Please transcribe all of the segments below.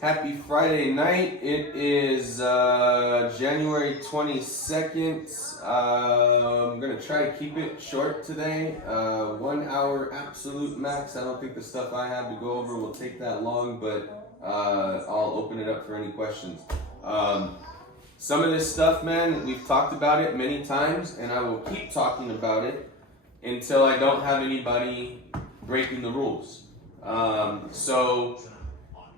Happy Friday night. It is January 22nd. I'm going to try to keep it short today. 1 hour absolute max. I don't think the stuff I have to go over will take that long, but I'll open it up for any questions. Some of this stuff, man, we've talked about it many times, and I will keep talking about it until I don't have anybody breaking the rules. So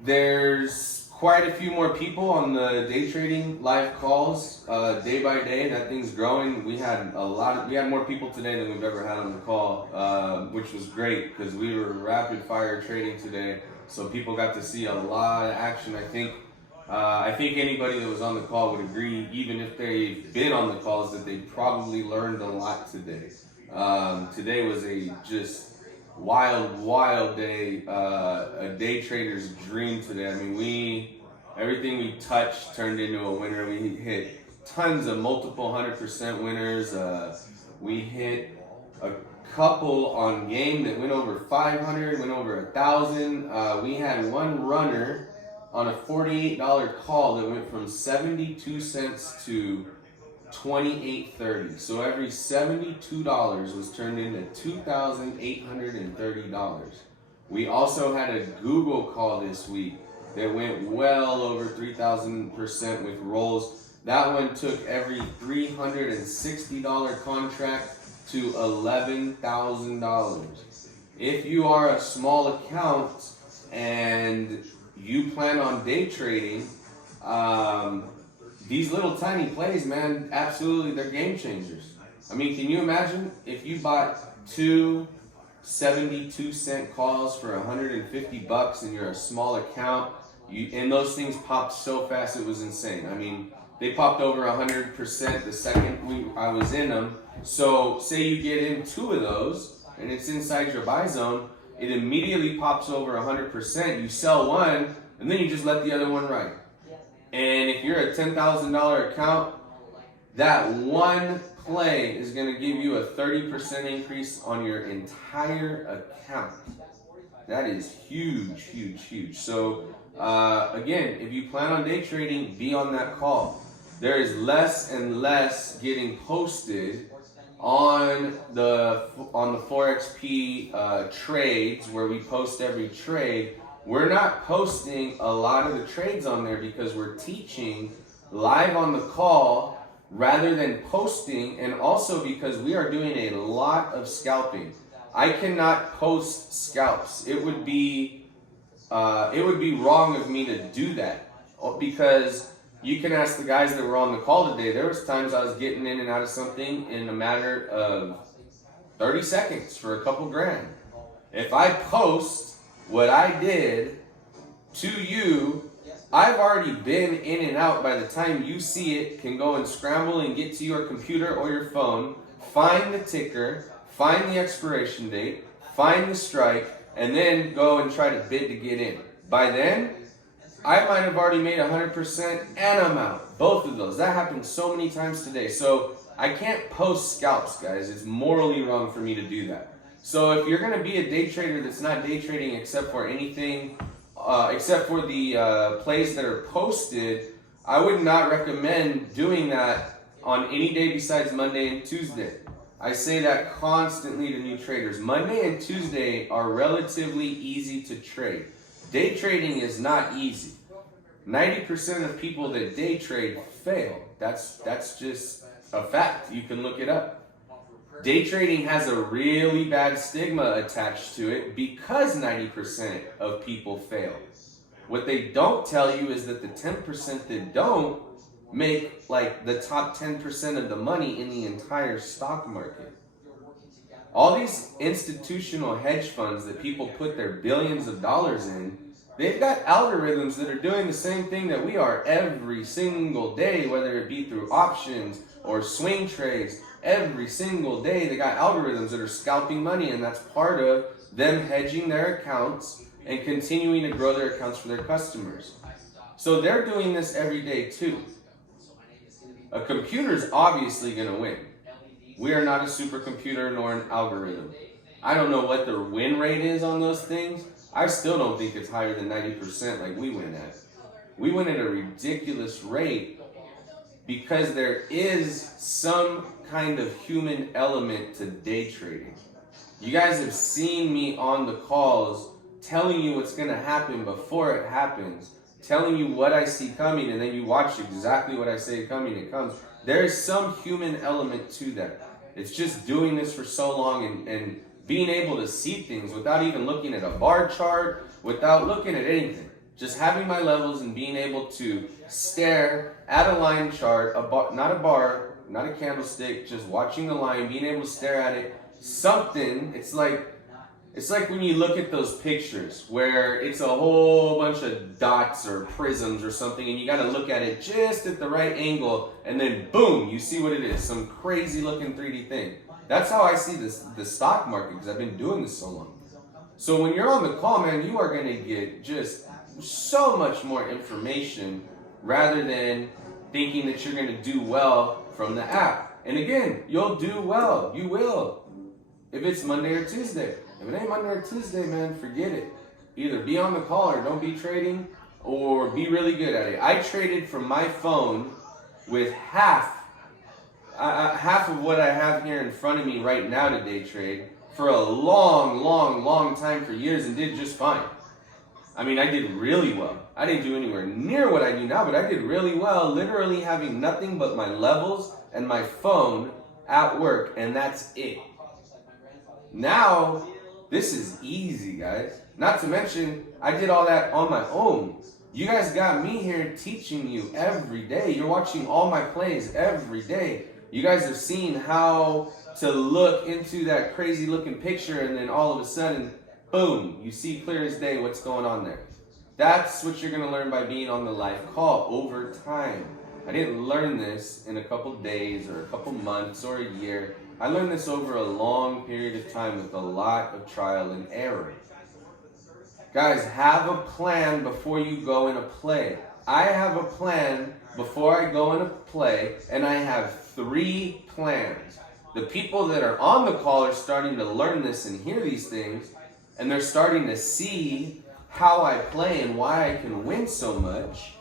there's quite a few more people on the day trading live calls day by day. That thing's growing. We had more people today than we've ever had on the call, which was great because we were rapid fire trading today. So people got to see a lot of action. I think anybody that was on the call would agree, even if they've been on the calls, that they probably learned a lot today. Today was a just wild day, a day trader's dream today. I mean, everything we touched turned into a winner. We hit tons of multiple 100% winners. We hit a couple on game that went over 500, went over 1,000. We had one runner on a $48 call that went from 72 cents to $28.30. So every $72 was turned into $2,830. We also had a Google call this week that went well over 3,000% with rolls. That one took every $360 contract to $11,000. If you are a small account and you plan on day trading, these little tiny plays, man, absolutely, they're game changers. I mean, can you imagine if you bought two 72-cent calls for $150 and you're a small account, and those things popped so fast it was insane. I mean, they popped over 100% the second I was in them. So say you get in two of those and it's inside your buy zone, it immediately pops over 100%. You sell one and then you just let the other one ride. And if you're a $10,000 account, that one play is going to give you a 30% increase on your entire account. That is huge. So again, if you plan on day trading, be on that call. There is less and less getting posted on the ForexP trades where we post every trade. We're not posting a lot of the trades on there because we're teaching live on the call rather than posting, and also because we are doing a lot of scalping. I cannot post scalps. It would be wrong of me to do that, because you can ask the guys that were on the call today. There was times I was getting in and out of something in a matter of 30 seconds for a couple grand. If I post what I did to you, I've already been in and out by the time you see it, can go and scramble and get to your computer or your phone, find the ticker, find the expiration date, find the strike, and then go and try to bid to get in. By then, I might have already made 100% and I'm out. Both of those. That happened so many times today. So I can't post scalps, guys. It's morally wrong for me to do that. So if you're going to be a day trader that's not day trading except for anything, except for the plays that are posted, I would not recommend doing that on any day besides Monday and Tuesday. I say that constantly to new traders. Monday and Tuesday are relatively easy to trade. Day trading is not easy. 90% of people that day trade fail. That's just a fact. You can look it up. Day trading has a really bad stigma attached to it because 90% of people fail. What they don't tell you is that the 10% that don't make like the top 10% of the money in the entire stock market. All these institutional hedge funds that people put their billions of dollars in, they've got algorithms that are doing the same thing that we are every single day, whether it be through options or swing trades. Every single day they got algorithms that are scalping money, and that's part of them hedging their accounts and continuing to grow their accounts for their customers. So they're doing this every day too. A computer's obviously going to win. We are not a supercomputer nor an algorithm. I don't know what the win rate is on those things. I still don't think it's higher than 90% like we win at. We win at a ridiculous rate because there is some kind of human element to day trading. You guys have seen me on the calls telling you what's going to happen before it happens, telling you what I see coming, and then you watch exactly what I say coming, it comes. There is some human element to that. It's just doing this for so long and being able to see things without even looking at a bar chart, without looking at anything. Just having my levels and being able to stare at a line chart, not a bar, not a candlestick, just watching the line, being able to stare at it. Something, it's like when you look at those pictures where it's a whole bunch of dots or prisms or something, and you got to look at it just at the right angle, and then boom, you see what it is, some crazy looking 3D thing. That's how I see the stock market, because I've been doing this so long. So when you're on the call, man, you are going to get just so much more information rather than thinking that you're going to do well from the app. And again, you'll do well. You will. If it's Monday or Tuesday. If it ain't Monday or Tuesday, man, forget it. Either be on the call or don't be trading, or be really good at it. I traded from my phone with half of what I have here in front of me right now to day trade for a long time, for years, and did just fine. I mean, I did really well. I didn't do anywhere near what I do now, but I did really well, literally having nothing but my levels and my phone at work, and that's it. Now, this is easy, guys. Not to mention, I did all that on my own. You guys got me here teaching you every day. You're watching all my plays every day. You guys have seen how to look into that crazy looking picture, and then all of a sudden, boom, you see clear as day what's going on there. That's what you're going to learn by being on the live call over time. I didn't learn this in a couple days or a couple months or a year. I learned this over a long period of time with a lot of trial and error. Guys, have a plan before you go in a play. I have a plan before I go in a play, and I have 3 plans. The people that are on the call are starting to learn this and hear these things, and they're starting to see how I play and why I can win so much.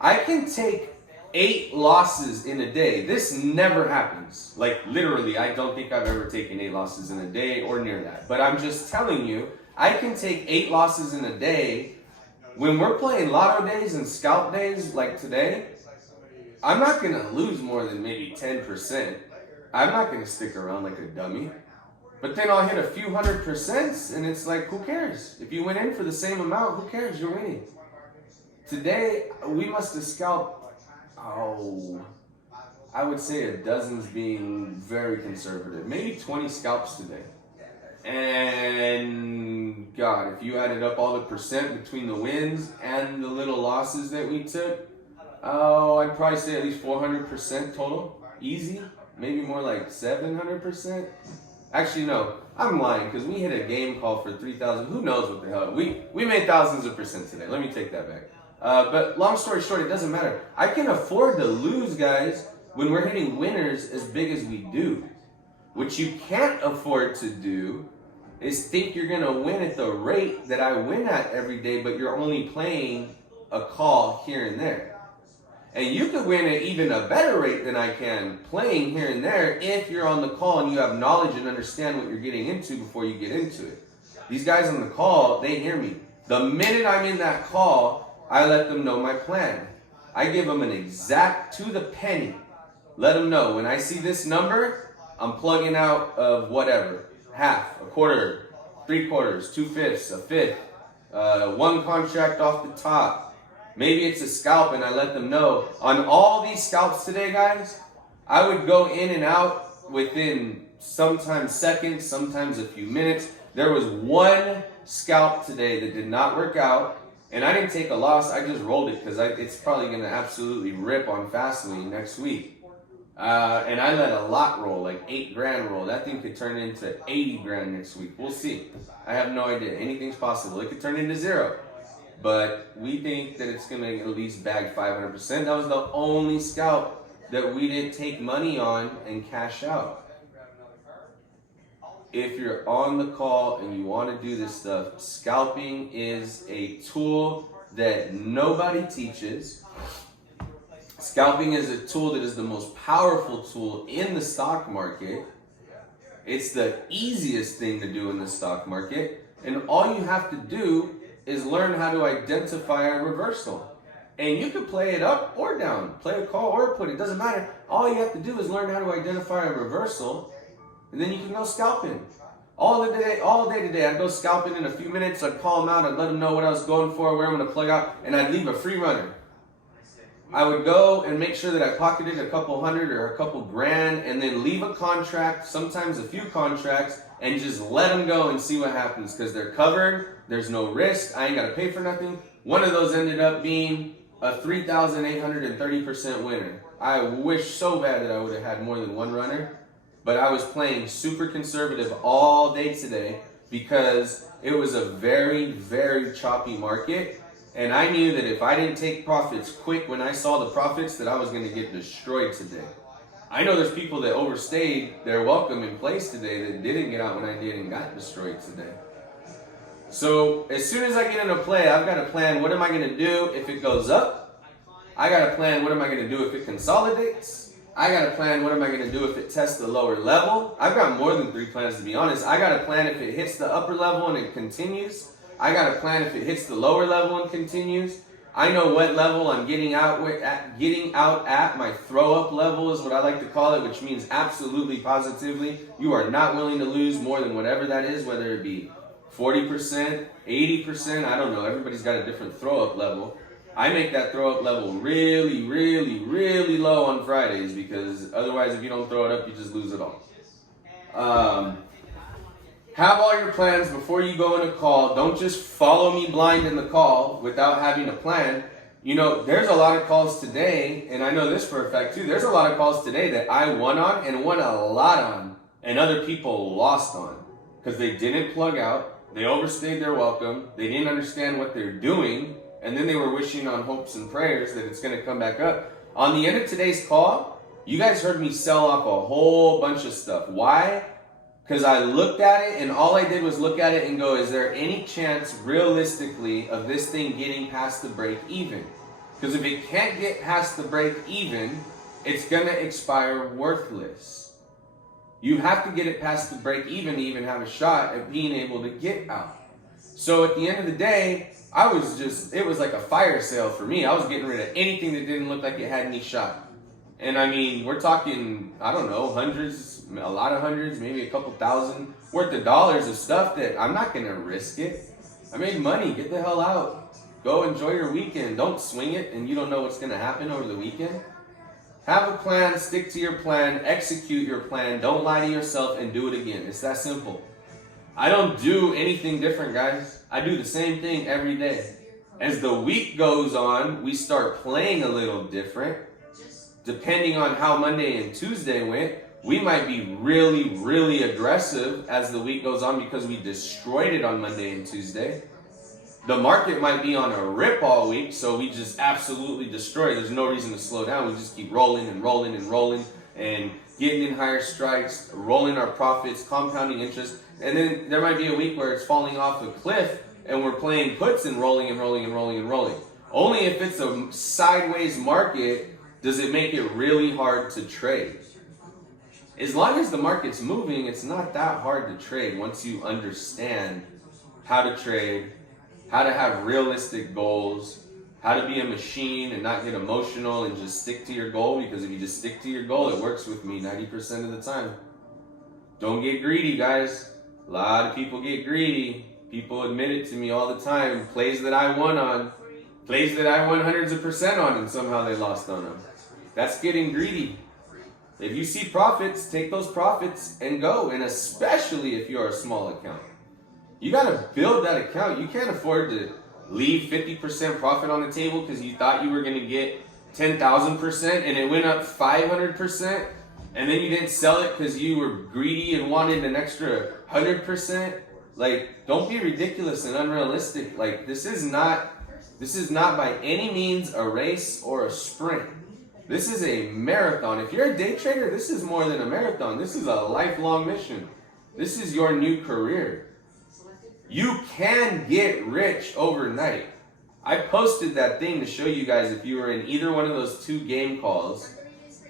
I can take 8 losses in a day. This never happens. Like, literally, I don't think I've ever taken 8 losses in a day or near that. But I'm just telling you, I can take 8 losses in a day. When we're playing lotto days and scalp days like today, I'm not going to lose more than maybe 10%. I'm not going to stick around like a dummy. But then I'll hit a few 100%, and it's like, who cares? If you went in for the same amount, who cares? You're winning. Today, we must have scalped, I would say a dozen's being very conservative. Maybe 20 scalps today. And God, if you added up all the percent between the wins and the little losses that we took, I'd probably say at least 400% total. Easy. Maybe more like 700%. Actually, no, I'm lying, because we hit a game call for 3,000. Who knows what the hell? We made thousands of percent today. Let me take that back. But long story short, it doesn't matter. I can afford to lose, guys, when we're hitting winners as big as we do. What you can't afford to do is think you're going to win at the rate that I win at every day, but you're only playing a call here and there. And you could win at even a better rate than I can playing here and there if you're on the call and you have knowledge and understand what you're getting into before you get into it. These guys on the call, they hear me. The minute I'm in that call, I let them know my plan. I give them an exact to the penny. Let them know when I see this number, I'm plugging out of whatever. Half, a quarter, 3/4, 2/5, a fifth, one contract off the top. Maybe it's a scalp, and I let them know. On all these scalps today, guys, I would go in and out within sometimes seconds, sometimes a few minutes. There was one scalp today that did not work out, and I didn't take a loss. I just rolled it because it's probably going to absolutely rip on Fastlane next week. And I let a lot roll, like $8,000 roll. That thing could turn into $80,000 next week. We'll see. I have no idea. Anything's possible. It could turn into 0. But we think that it's going to at least bag 500%. That was the only scalp that we didn't take money on and cash out. If you're on the call and you want to do this stuff, scalping is a tool that nobody teaches. Scalping is a tool that is the most powerful tool in the stock market. It's the easiest thing to do in the stock market. And all you have to do is learn how to identify a reversal. And you can play it up or down, play a call or a put, it doesn't matter. All you have to do is learn how to identify a reversal, and then you can go scalping. All day today, I'd go scalping in a few minutes. I'd call them out, I'd let them know what I was going for, where I'm going to plug out, and I'd leave a free runner. I would go and make sure that I pocketed a couple hundred or a couple grand, and then leave a contract, sometimes a few contracts, and just let them go and see what happens, because they're covered, there's no risk, I ain't got to pay for nothing. One of those ended up being a 3,830% winner. I wish so bad that I would have had more than one runner, but I was playing super conservative all day today because it was a very, very choppy market. And I knew that if I didn't take profits quick when I saw the profits, that I was going to get destroyed today. I know there's people that overstayed their welcome in place today that didn't get out when I did and got destroyed today. So as soon as I get into play, I've got to plan what am I going to do if it goes up. I got to plan what am I going to do if it consolidates. I got to plan what am I going to do if it tests the lower level. I've got more than 3 plans, to be honest. I got to plan if it hits the upper level and it continues. I got to plan if it hits the lower level and continues. I know what level I'm getting out at. My throw up level is what I like to call it, which means absolutely positively you are not willing to lose more than whatever that is, whether it be 40%, 80%, I don't know. Everybody's got a different throw up level. I make that throw up level really, really, really low on Fridays, because otherwise if you don't throw it up, you just lose it all. Have all your plans before you go in a call. Don't just follow me blind in the call without having a plan. You know, there's a lot of calls today, and I know this for a fact too, there's a lot of calls today that I won on and won a lot on, and other people lost on because they didn't plug out. They overstayed their welcome. They didn't understand what they're doing. And then they were wishing on hopes and prayers that it's going to come back up. On the end of today's call, you guys heard me sell off a whole bunch of stuff. Why? Because I looked at it, and all I did was look at it and go, is there any chance realistically of this thing getting past the break even? Because if it can't get past the break even, it's going to expire worthless. You have to get it past the break even to even have a shot at being able to get out. So at the end of the day, it was like a fire sale for me. I was getting rid of anything that didn't look like it had any shot. And I mean, we're talking, I don't know, hundreds, a lot of hundreds, maybe a couple thousand worth of dollars of stuff that I'm not going to risk it. I made money. Get the hell out. Go enjoy your weekend. Don't swing it and you don't know what's going to happen over the weekend. Have a plan, stick to your plan, execute your plan, don't lie to yourself, and do it again. It's that simple. I don't do anything different, guys. I do the same thing every day. As the week goes on, we start playing a little different. Depending on how Monday and Tuesday went, we might be really, really aggressive as the week goes on because we destroyed it on Monday and Tuesday. The market might be on a rip all week, so we just absolutely destroy. There's no reason to slow down. We just keep rolling and rolling and rolling and getting in higher strikes, rolling our profits, compounding interest. And then there might be a week where it's falling off a cliff and we're playing puts and rolling and rolling and rolling and rolling. Only if it's a sideways market does it make it really hard to trade. As long as the market's moving, it's not that hard to trade once you understand how to trade, how to have realistic goals, how to be a machine and not get emotional and just stick to your goal, because if you just stick to your goal, it works with me 90% of the time. Don't get greedy, guys. A lot of people get greedy. People admit it to me all the time. Plays that I won on, plays that I won hundreds of percent on, and somehow they lost on them. That's getting greedy. If you see profits, take those profits and go, and especially if you're a small account. You got to build that account. You can't afford to leave 50% profit on the table because you thought you were going to get 10,000% and it went up 500%, and then you didn't sell it because you were greedy and wanted an extra 100%. Like, don't be ridiculous and unrealistic. Like, this is not by any means a race or a sprint. This is a marathon. If you're a day trader, this is more than a marathon. This is a lifelong mission. This is your new career. You can get rich overnight. I posted that thing to show you guys if you were in either one of those 2 game calls,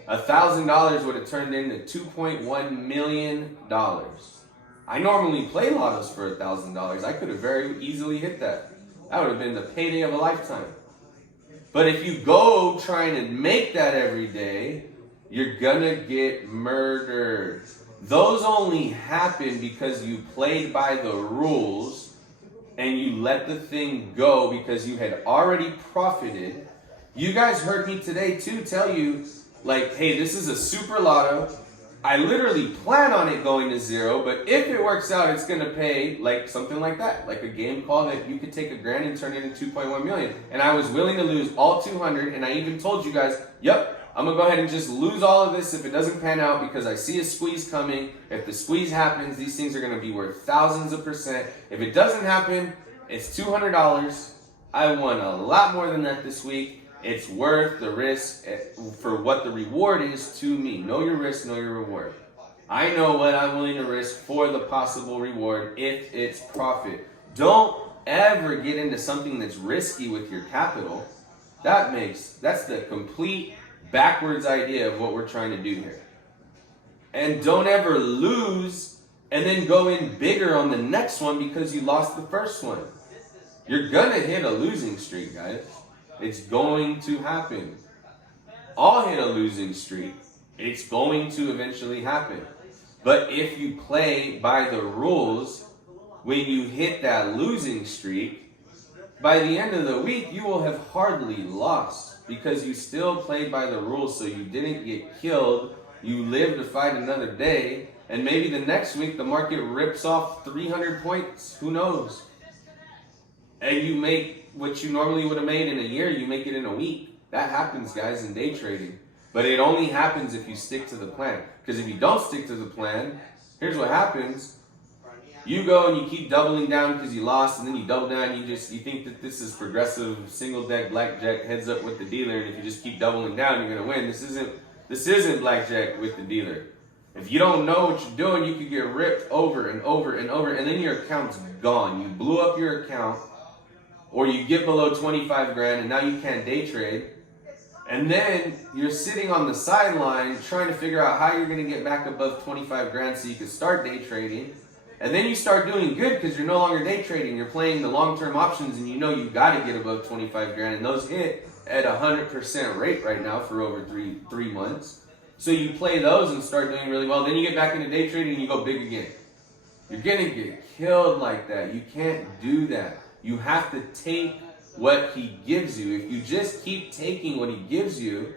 $1,000 would have turned into $2.1 million. I normally play lottos for $1,000. I could have very easily hit that. That would have been the payday of a lifetime. But if you go trying to make that every day, you're gonna get murdered. Those only happen because you played by the rules and you let the thing go because you had already profited. You guys heard me today too tell you, like, hey, this is a super lotto. I literally plan on it going to 0, but if it works out, it's gonna pay like something like that, like a game call that you could take $1,000 and turn it into 2.1 million. And I was willing to lose all 200, and I even told you guys, yep, I'm gonna go ahead and just lose all of this if it doesn't pan out because I see a squeeze coming. If the squeeze happens, these things are gonna be worth thousands of %. If it doesn't happen, it's $200. I won a lot more than that this week. It's worth the risk for what the reward is to me. Know your risk, know your reward. I know what I'm willing to risk for the possible reward if it's profit. Don't ever get into something that's risky with your capital. That's the complete backwards idea of what we're trying to do here. And don't ever lose and then go in bigger on the next one because you lost the first one. You're gonna hit a losing streak, guys. It's going to happen. I'll hit a losing streak. It's going to eventually happen. But if you play by the rules, when you hit that losing streak, by the end of the week, you will have hardly lost because you still played by the rules, so you didn't get killed. You lived to fight another day, and maybe the next week the market rips off 300 points. Who knows? And you make what you normally would have made in a year, you make it in a week. That happens, guys, in day trading. But it only happens if you stick to the plan. Because if you don't stick to the plan, here's what happens. You go and you keep doubling down because you lost, and then you double down, you think that this is progressive single deck blackjack heads up with the dealer, and if you just keep doubling down, you're gonna win. This isn't blackjack with the dealer. If you don't know what you're doing, you could get ripped over and over and over, and then your account's gone. You blew up your account. Or you get below 25 grand and now you can't day trade. And then you're sitting on the sideline trying to figure out how you're going to get back above 25 grand so you can start day trading. And then you start doing good because you're no longer day trading. You're playing the long-term options and you know you got to get above 25 grand. And those hit at 100% rate right now for over three months. So you play those and start doing really well. Then you get back into day trading and you go big again. You're going to get killed like that. You can't do that. You have to take what he gives you. If you just keep taking what he gives you,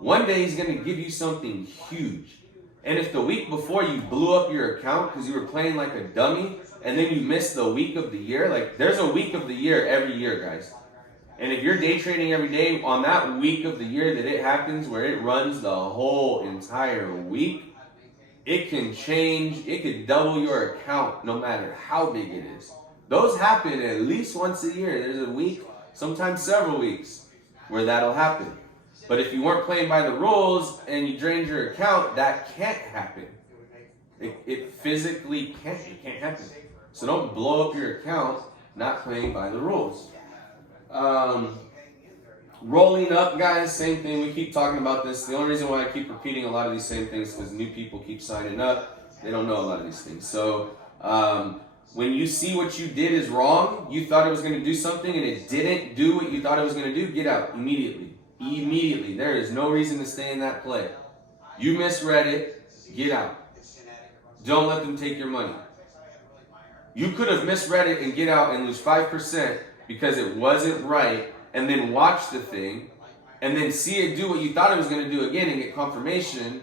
one day he's going to give you something huge. And if the week before you blew up your account because you were playing like a dummy, and then you missed the week of the year, like there's a week of the year every year, guys. And if you're day trading every day, on that week of the year that it happens where it runs the whole entire week, it can change, it could double your account no matter how big it is. Those happen at least once a year. There's a week, sometimes several weeks, where that'll happen. But if you weren't playing by the rules and you drained your account, that can't happen. It physically can't. It can't happen. So don't blow up your account not playing by the rules. Rolling up, guys, same thing. We keep talking about this. The only reason why I keep repeating a lot of these same things is because new people keep signing up. They don't know a lot of these things. So when you see what you did is wrong, you thought it was going to do something and it didn't do what you thought it was going to do, get out immediately. Immediately. There is no reason to stay in that play. You misread it, get out. Don't let them take your money. You could have misread it and get out and lose 5% because it wasn't right, and then watch the thing, and then see it do what you thought it was going to do again and get confirmation,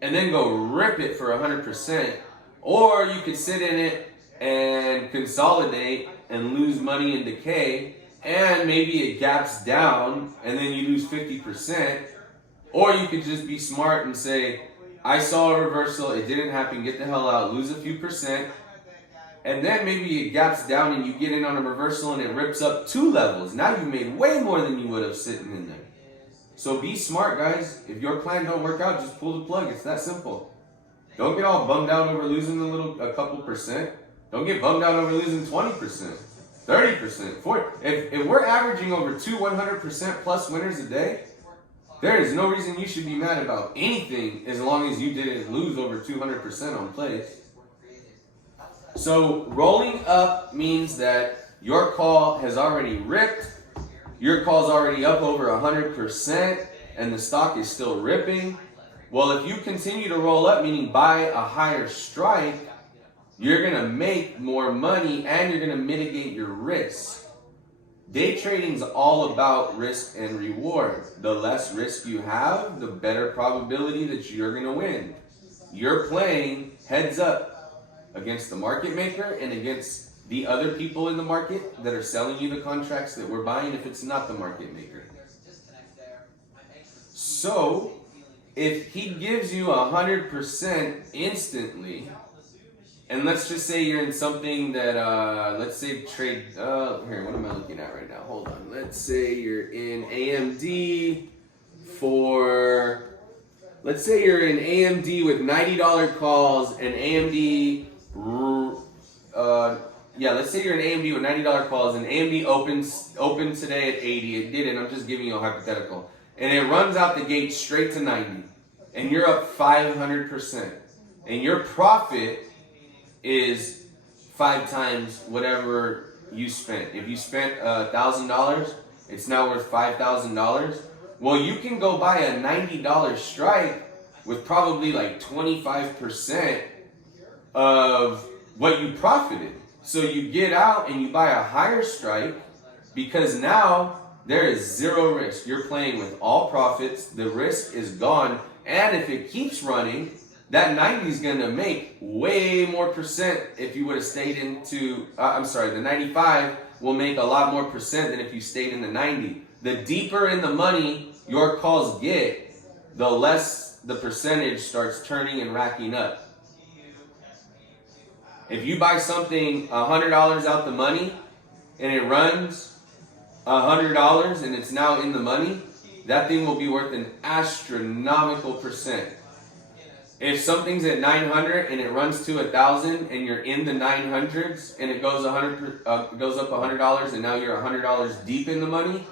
and then go rip it for 100%. Or you could sit in it and consolidate and lose money and decay, and maybe it gaps down and then you lose 50%. Or you could just be smart and say, I saw a reversal, it didn't happen, get the hell out, lose a few %. And then maybe it gaps down and you get in on a reversal and it rips up 2 levels. Now you made way more than you would have sitting in there. So be smart, guys. If your plan don't work out, just pull the plug. It's that simple. Don't get all bummed out over losing a couple %. Don't get bummed out over losing 20%. 30%, 40%. If we're averaging over 100% plus winners a day, there is no reason you should be mad about anything as long as you didn't lose over 200% on plays. So rolling up means that your call has already ripped, your call's already up over 100%, and the stock is still ripping. Well, if you continue to roll up, meaning buy a higher strike, you're going to make more money and you're going to mitigate your risk. Day trading is all about risk and reward. The less risk you have, the better probability that you're going to win. You're playing heads up against the market maker and against the other people in the market that are selling you the contracts that we're buying if it's not the market maker. So, if he gives you 100% instantly, and let's just say you're in something that, let's say trade, here, what am I looking at right now? Hold on. Let's say you're in AMD let's say you're in AMD with $90 calls and AMD, let's say you're in AMD with $90 calls and AMD opened today at 80. It didn't, I'm just giving you a hypothetical. And it runs out the gate straight to 90. And you're up 500%. And your profit is 5 times whatever you spent. If you spent $1,000, it's now worth $5,000. Well, you can go buy a $90 strike with probably like 25% of what you profited. So you get out and you buy a higher strike because now there is zero risk. You're playing with all profits. The risk is gone. And if it keeps running, that 90 is going to make way more percent if you would have stayed into, the 95 will make a lot more percent than if you stayed in the 90. The deeper in the money your calls get, the less the percentage starts turning and racking up. If you buy something $100 out the money and it runs $100 and it's now in the money, that thing will be worth an astronomical percent. If something's at 900 and it runs to 1,000 and you're in the 900s and it goes goes up $100 and now you're $100 deep in the money,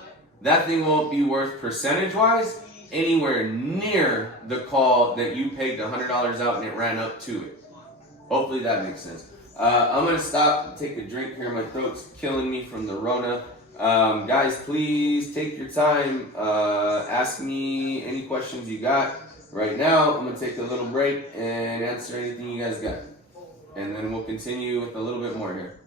that thing won't be worth percentage-wise anywhere near the call that you paid the $100 out and it ran up to it. Hopefully that makes sense. I'm gonna stop and take a drink here. My throat's killing me from the Rona. Guys, please take your time. Ask me any questions you got. Right now, I'm going to take a little break and answer anything you guys got. And then we'll continue with a little bit more here.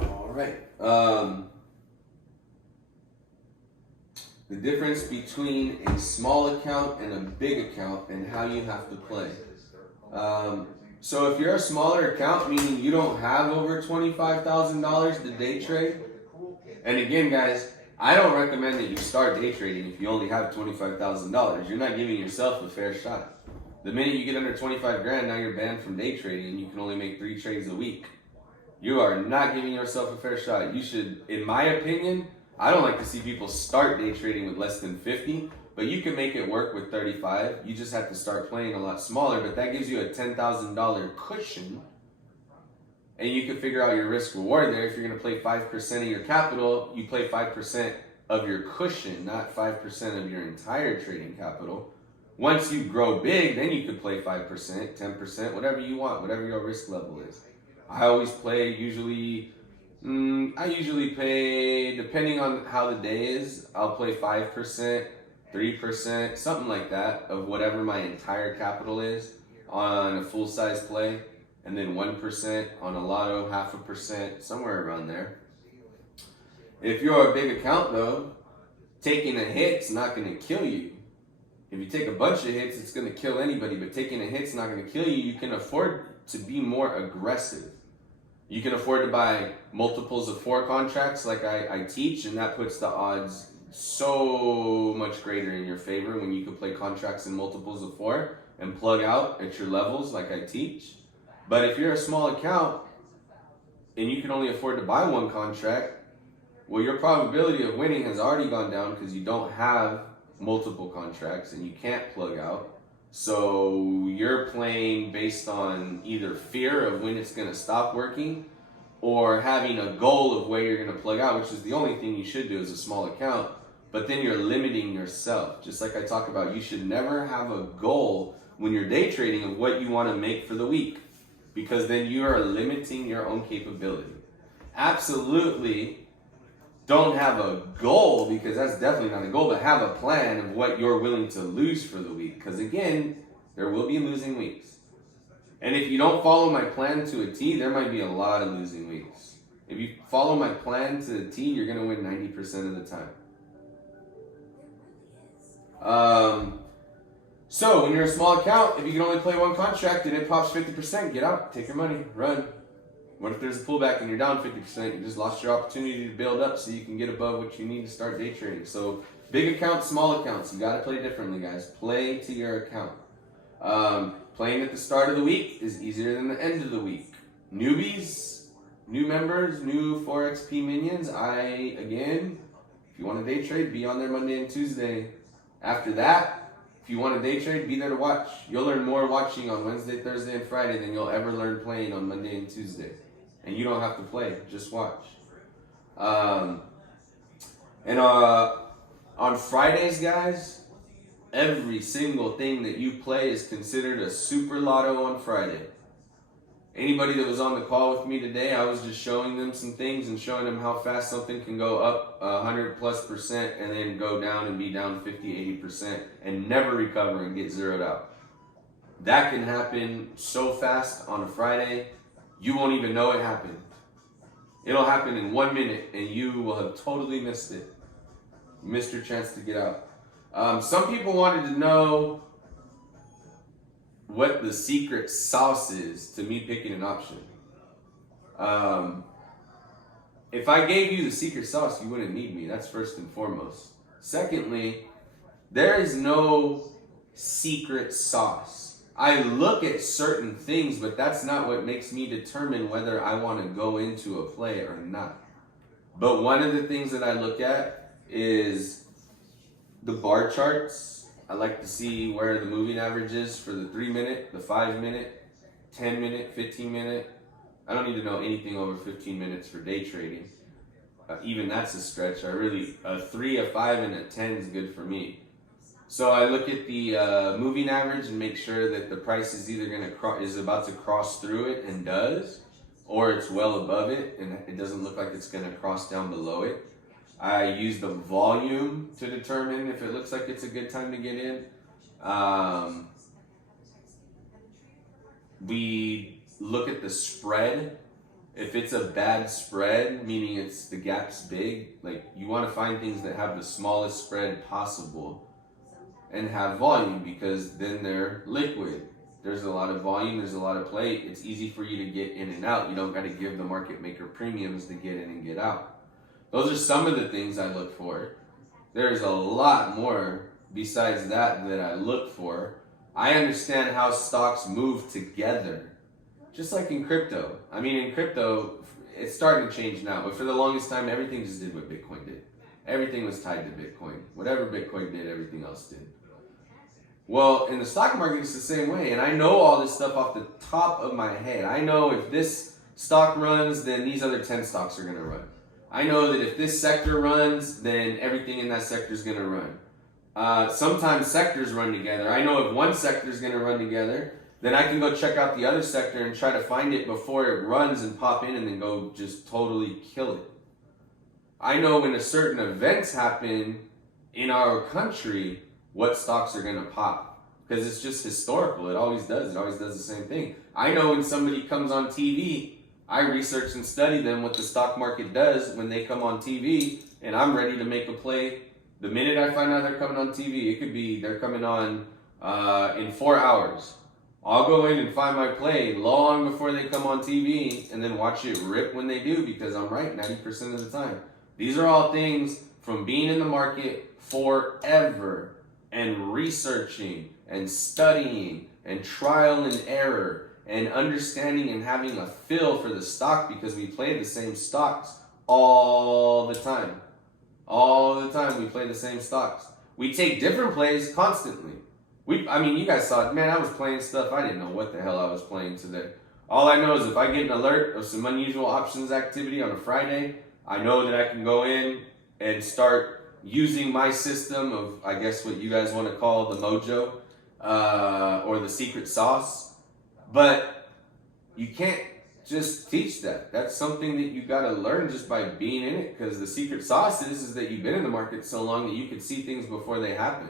All right. The difference between a small account and a big account and how you have to play. So if you're a smaller account, meaning you don't have over $25,000 to day trade, and again, guys, I don't recommend that you start day trading if you only have $25,000. You're not giving yourself a fair shot. The minute you get under 25 grand, now you're banned from day trading and you can only make 3 trades a week. You are not giving yourself a fair shot. You should, in my opinion, I don't like to see people start day trading with less than 50, but you can make it work with 35. You just have to start playing a lot smaller, but that gives you a $10,000 cushion, and you can figure out your risk reward there. If you're going to play 5% of your capital, you play 5% of your cushion, not 5% of your entire trading capital. Once you grow big, then you could play 5%, 10%, whatever you want, whatever your risk level is. I always play I usually pay, depending on how the day is, I'll play 5%, 3%, something like that of whatever my entire capital is on a full-size play, and then 1% on a lotto, 0.5%, somewhere around there. If you're a big account though, taking a hit's not going to kill you. If you take a bunch of hits, it's going to kill anybody, but taking a hit's not going to kill you. You can afford to be more aggressive. You can afford to buy multiples of 4 contracts like I teach, and that puts the odds so much greater in your favor when you can play contracts in multiples of 4 and plug out at your levels like I teach. But if you're a small account, and you can only afford to buy one contract, well, your probability of winning has already gone down because you don't have multiple contracts and you can't plug out. So you're playing based on either fear of when it's going to stop working or having a goal of where you're going to plug out, which is the only thing you should do as a small account. But then you're limiting yourself. Just like I talk about, you should never have a goal when you're day trading of what you want to make for the week, because then you are limiting your own capability. Absolutely don't have a goal, because that's definitely not a goal, but have a plan of what you're willing to lose for the week. Because again, there will be losing weeks. And if you don't follow my plan to a T, there might be a lot of losing weeks. If you follow my plan to the T, you're going to win 90% of the time. So when you're a small account, if you can only play one contract and it pops 50%, get out, take your money, run. What if there's a pullback and you're down 50%? You just lost your opportunity to build up so you can get above what you need to start day trading. So big accounts, small accounts, you got to play differently, guys. Play to your account. Playing at the start of the week is easier than the end of the week. Newbies, new members, new ForexP minions, if you want to day trade, be on there Monday and Tuesday. After that, if you want to day trade, be there to watch. You'll learn more watching on Wednesday, Thursday, and Friday than you'll ever learn playing on Monday and Tuesday. And you don't have to play, just watch. On Fridays, guys, every single thing that you play is considered a super lotto on Friday. Anybody that was on the call with me today, I was just showing them some things and showing them how fast something can go up 100+% and then go down and be down 50-80% and never recover and get zeroed out. That can happen so fast on a Friday, you won't even know it happened. It'll happen in 1 minute and you will have totally missed it. Missed your chance to get out. Some people wanted to know what the secret sauce is to me picking an option. If I gave you the secret sauce, you wouldn't need me. That's first and foremost. Secondly, there is no secret sauce. I look at certain things, but that's not what makes me determine whether I want to go into a play or not. But one of the things that I look at is the bar charts. I like to see where the moving average is for the 3-minute, the 5-minute, 10-minute, 15-minute. I don't need to know anything over 15 minutes for day trading. Even that's a stretch. A 3, a 5, and a 10 is good for me. So I look at the moving average and make sure that the price is either is about to cross through it and does, or it's well above it and it doesn't look like it's going to cross down below it. I use the volume to determine if it looks like it's a good time to get in. We look at the spread. If it's a bad spread, meaning the gap's big, like you want to find things that have the smallest spread possible and have volume, because then they're liquid. There's a lot of volume, there's a lot of play. It's easy for you to get in and out. You don't got to give the market maker premiums to get in and get out. Those are some of the things I look for. There's a lot more besides that I look for. I understand how stocks move together, just like in crypto. I mean, in crypto, it's starting to change now, but for the longest time, everything just did what Bitcoin did. Everything was tied to Bitcoin. Whatever Bitcoin did, everything else did. Well, in the stock market, it's the same way, and I know all this stuff off the top of my head. I know if this stock runs, then these other 10 stocks are going to run. I know that if this sector runs, then everything in that sector is going to run. Sometimes sectors run together. I know if one sector is going to run together, then I can go check out the other sector and try to find it before it runs and pop in and then go just totally kill it. I know when a certain events happen in our country, what stocks are going to pop. Because it's just historical. It always does. It always does the same thing. I know when somebody comes on TV, I research and study them, what the stock market does when they come on TV, and I'm ready to make a play the minute I find out they're coming on TV. It could be they're coming on in 4 hours. I'll go in and find my play long before they come on TV and then watch it rip when they do, because I'm right 90% of the time. These are all things from being in the market forever and researching and studying and trial and error and understanding and having a feel for the stock because we play the same stocks all the time. All the time we play the same stocks. We take different plays constantly. You guys saw it. Man, I was playing stuff. I didn't know what the hell I was playing today. All I know is if I get an alert of some unusual options activity on a Friday, I know that I can go in and start using my system of, I guess what you guys want to call the mojo or the secret sauce. But you can't just teach that. That's something that you got to learn just by being in it, because the secret sauce is that you've been in the market so long that you can see things before they happen.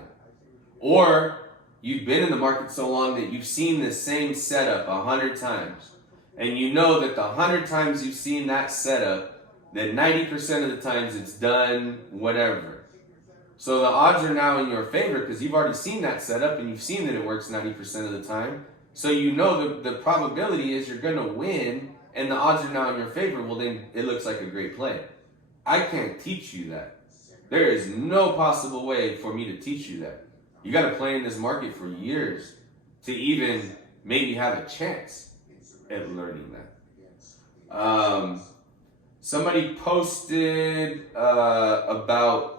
Or you've been in the market so long that you've seen the same setup 100 times. And you know that the 100 times you've seen that setup, that 90% of the times it's done whatever. So the odds are now in your favor because you've already seen that setup and you've seen that it works 90% of the time. So you know the probability is you're going to win and the odds are now in your favor. Well, then it looks like a great play. I can't teach you that. There is no possible way for me to teach you that. You got to play in this market for years to even maybe have a chance at learning that. Somebody posted about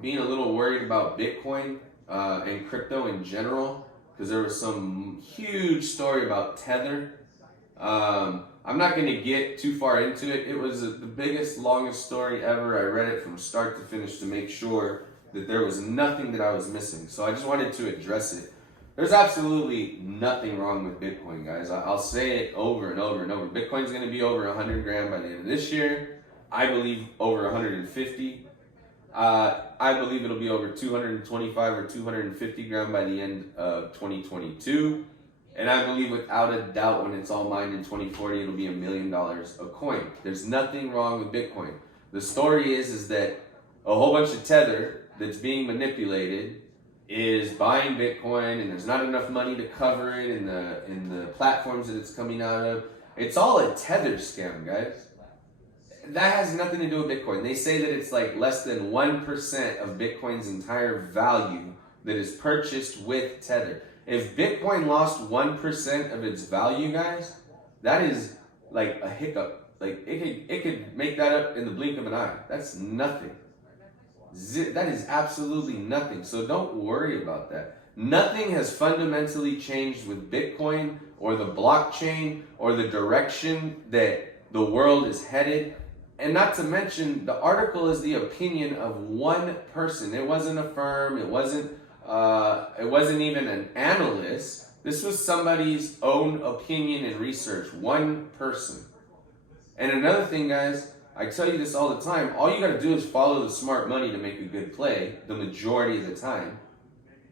being a little worried about Bitcoin and crypto in general because there was some huge story about Tether. I'm not going to get too far into it. It was the biggest, longest story ever. I read it from start to finish to make sure that there was nothing that I was missing. So I just wanted to address it. There's absolutely nothing wrong with Bitcoin, guys. I'll say it over and over and over. Bitcoin's going to be over 100 grand by the end of this year. I believe over 150. I believe it'll be over 225 or 250 grand by the end of 2022. And I believe without a doubt when it's all mined in 2040, it'll be $1 million a coin. There's nothing wrong with Bitcoin. The story is that a whole bunch of Tether that's being manipulated is buying Bitcoin, and there's not enough money to cover it in the platforms that it's coming out of. It's all a Tether scam, guys. That has nothing to do with Bitcoin. They say that it's like less than 1% of Bitcoin's entire value that is purchased with Tether. If Bitcoin lost 1% of its value, guys, that is like a hiccup. Like it could make that up in the blink of an eye. That's nothing. That is absolutely nothing. So don't worry about that. Nothing has fundamentally changed with Bitcoin or the blockchain or the direction that the world is headed. And not to mention, the article is the opinion of one person. It wasn't a firm. It wasn't even an analyst. This was somebody's own opinion and research. One person. And another thing, guys, I tell you this all the time. All you got to do is follow the smart money to make a good play the majority of the time.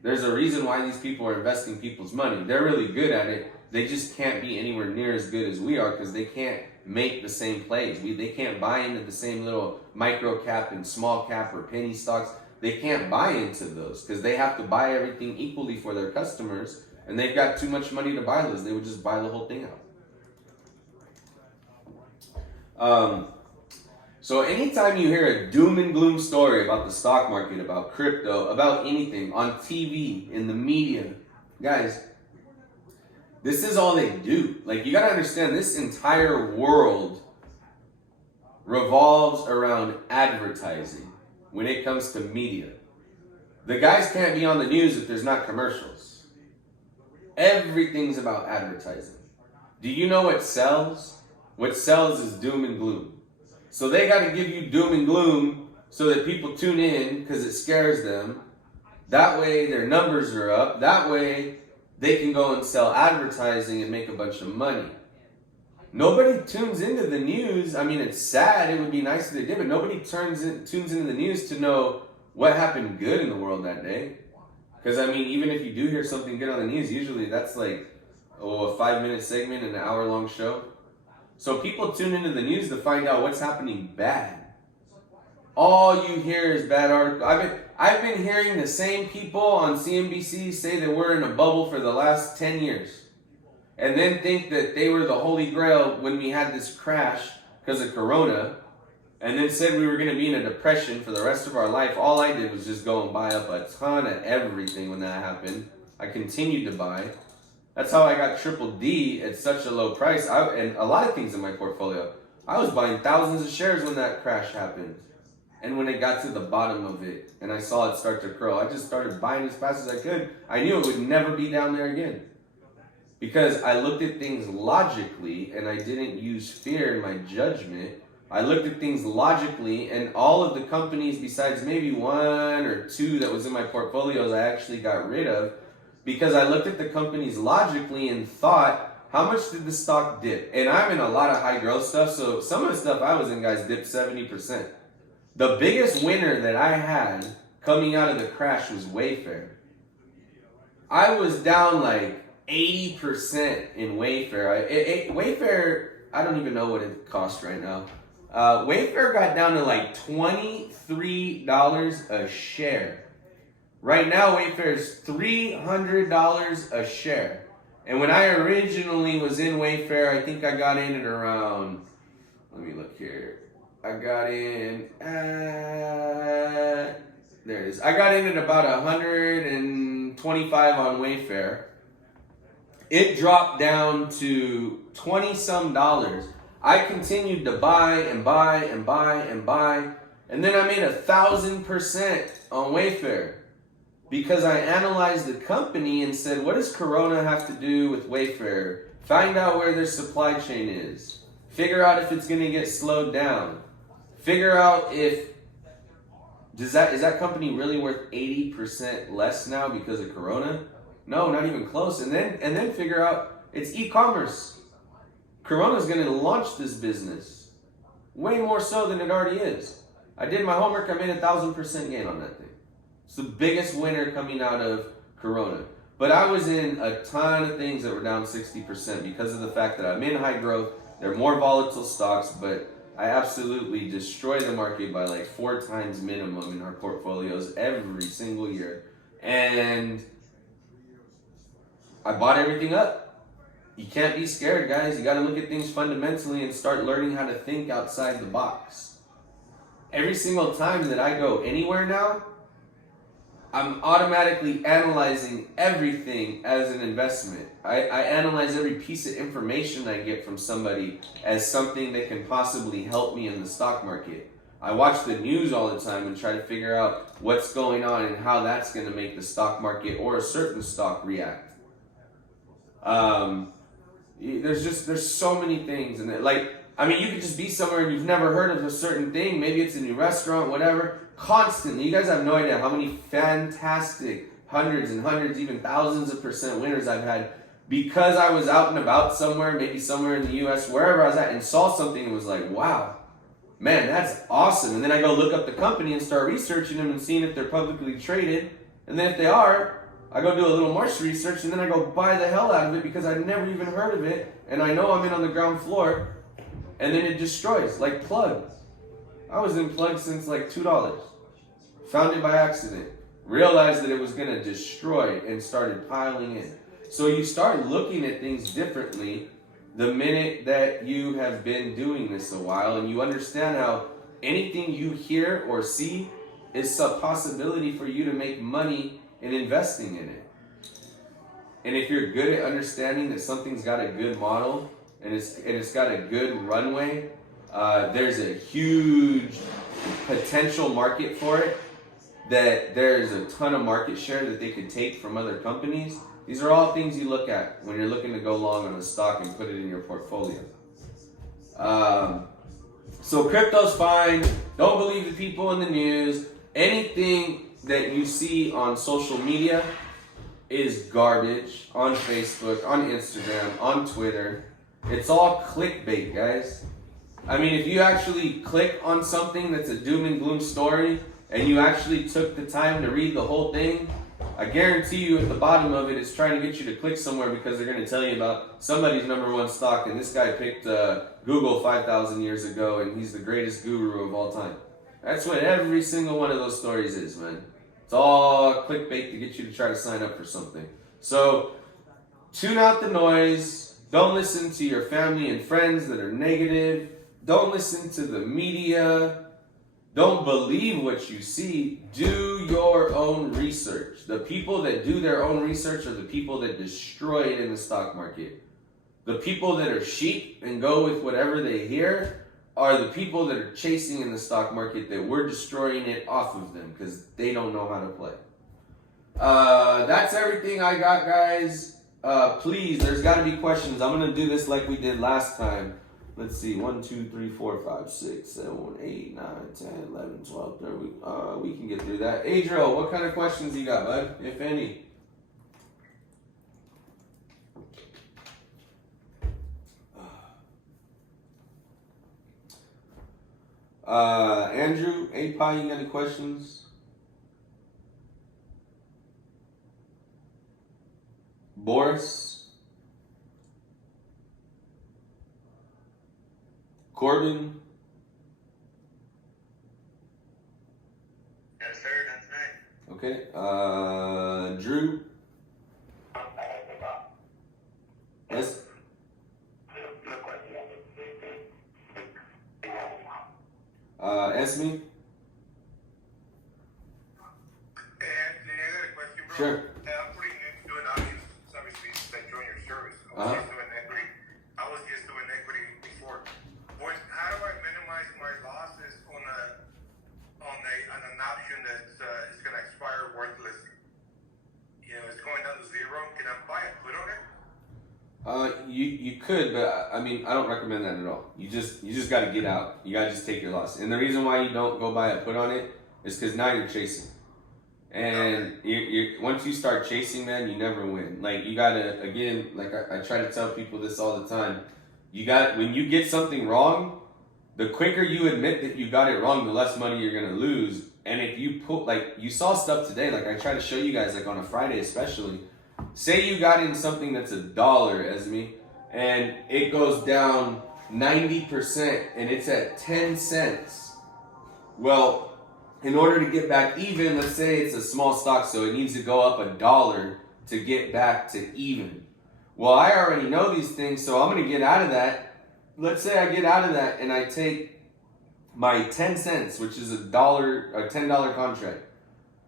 There's a reason why these people are investing people's money. They're really good at it. They just can't be anywhere near as good as we are because they can't make the same plays. They can't buy into the same little micro cap and small cap or penny stocks. They can't buy into those because they have to buy everything equally for their customers, and they've got too much money to buy those. They would just buy the whole thing out. So anytime you hear a doom and gloom story about the stock market, about crypto, about anything on TV, in the media, guys, this is all they do. Like, you got to understand, this entire world revolves around advertising when it comes to media. The guys can't be on the news if there's not commercials. Everything's about advertising. Do you know what sells? What sells is doom and gloom. So they got to give you doom and gloom so that people tune in because it scares them. That way their numbers are up. That way they can go and sell advertising and make a bunch of money. Nobody tunes into the news. I mean, it's sad. It would be nice if they did, but nobody tunes into the news to know what happened good in the world that day. Because, I mean, even if you do hear something good on the news, usually that's like a 5-minute segment in an hour-long show. So people tune into the news to find out what's happening bad. All you hear is bad articles. I've been hearing the same people on CNBC say that we're in a bubble for the last 10 years. And then think that they were the holy grail when we had this crash because of Corona. And then said we were going to be in a depression for the rest of our life. All I did was just go and buy up a ton of everything when that happened. I continued to buy. That's how I got triple D at such a low price. And a lot of things in my portfolio. I was buying thousands of shares when that crash happened. And when it got to the bottom of it and I saw it start to curl, I just started buying as fast as I could. I knew it would never be down there again. Because I looked at things logically and I didn't use fear in my judgment. I looked at things logically, and all of the companies besides maybe one or two that was in my portfolios I actually got rid of because I looked at the companies logically and thought, how much did the stock dip? And I'm in a lot of high growth stuff, so some of the stuff I was in, guys, dipped 70%. The biggest winner that I had coming out of the crash was Wayfair. I was down like 80% in Wayfair. Wayfair, I don't even know what it costs right now. Wayfair got down to like $23 a share. Right now, Wayfair is $300 a share. And when I originally was in Wayfair, I think I got in at around, let me look here. I got in at, there it is. I got in at about 125 on Wayfair. It dropped down to 20 some dollars. I continued to buy and buy and buy and buy. And then I made 1,000% on Wayfair because I analyzed the company and said, what does Corona have to do with Wayfair? Find out where their supply chain is. Figure out if it's going to get slowed down. Figure out if, is that company really worth 80% less now because of Corona? No, not even close. And then figure out it's e-commerce. Corona's going to launch this business way more so than it already is. I did my homework. I made 1,000% gain on that thing. It's the biggest winner coming out of Corona. But I was in a ton of things that were down 60% because of the fact that I'm in high growth. They're more volatile stocks, but I absolutely destroy the market by like 4 times minimum in our portfolios every single year. And I bought everything up. You can't be scared, guys. You got to look at things fundamentally and start learning how to think outside the box. Every single time that I go anywhere now, I'm automatically analyzing everything as an investment. I analyze every piece of information I get from somebody as something that can possibly help me in the stock market. I watch the news all the time and try to figure out what's going on and how that's going to make the stock market or a certain stock react. There's so many things, and you could just be somewhere and you've never heard of a certain thing. Maybe it's a new restaurant, whatever. Constantly, you guys have no idea how many fantastic hundreds and hundreds, even thousands of % winners I've had because I was out and about somewhere, maybe somewhere in the U.S., wherever I was at, and saw something and was like, wow, man, that's awesome. And then I go look up the company and start researching them and seeing if they're publicly traded. And then if they are, I go do a little more research, and then I go buy the hell out of it because I never even heard of it, and I know I'm in on the ground floor, and then it destroys, like Plug. I was in Plug since like $2. Found it by accident. Realized that it was going to destroy and started piling in. So you start looking at things differently the minute that you have been doing this a while, and you understand how anything you hear or see is a possibility for you to make money in investing in it. And if you're good at understanding that something's got a good model and it's got a good runway, there's a huge potential market for it, that there's a ton of market share that they could take from other companies. These are all things you look at when you're looking to go long on a stock and put it in your portfolio. So crypto's fine. Don't believe the people in the news. Anything that you see on social media is garbage. On Facebook, on Instagram, on Twitter. It's all clickbait, guys. I mean, if you actually click on something that's a doom and gloom story and you actually took the time to read the whole thing, I guarantee you at the bottom of it, it's trying to get you to click somewhere because they're going to tell you about somebody's #1 stock, and this guy picked Google 5,000 years ago and he's the greatest guru of all time. That's what every single one of those stories is, man. It's all clickbait to get you to try to sign up for something. So tune out the noise. Don't listen to your family and friends that are negative. Don't listen to the media. Don't believe what you see. Do your own research. The people that do their own research are the people that destroy it in the stock market. The people that are sheep and go with whatever they hear are the people that are chasing in the stock market that we're destroying it off of them because they don't know how to play. That's everything I got, guys. Please, there's got to be questions. I'm going to do this like we did last time. Let's see, 1, 2, 3, 4, 5, 6, 7, 8, 9, 10, 11, 12, 13. We can get through that. Adriel, what kind of questions you got, bud, if any? Andrew, API, you got any questions? Boris? Corbin? Yes, sir, that's right. Okay. Drew? Yes? Esme? Hey, Anthony, I got a question, bro. Sure. I'm pretty new to doing audience, obviously, since I joined your service. I was just doing equity before. How do I minimize my losses on an option that's is going to expire worthless? You know, it's going down to zero. Can I buy a put on it? You could, but I mean, I don't recommend that at all. You just got to get out. You got to just take your loss. And the reason why you don't go buy a put on it is because now you're chasing. And once you start chasing, man, you never win. Like, you got to, again, like I try to tell people this all the time. When you get something wrong, the quicker you admit that you got it wrong, the less money you're going to lose. And if you put, like, you saw stuff today, like I try to show you guys, like on a Friday especially. Say you got in something that's $1, Esme, and it goes down 90% and it's at 10 cents. Well, in order to get back even, let's say it's a small stock, so it needs to go up $1 to get back to even. Well, I already know these things, so I'm going to get out of that. Let's say I get out of that and I take my 10 cents, which is a $10 contract.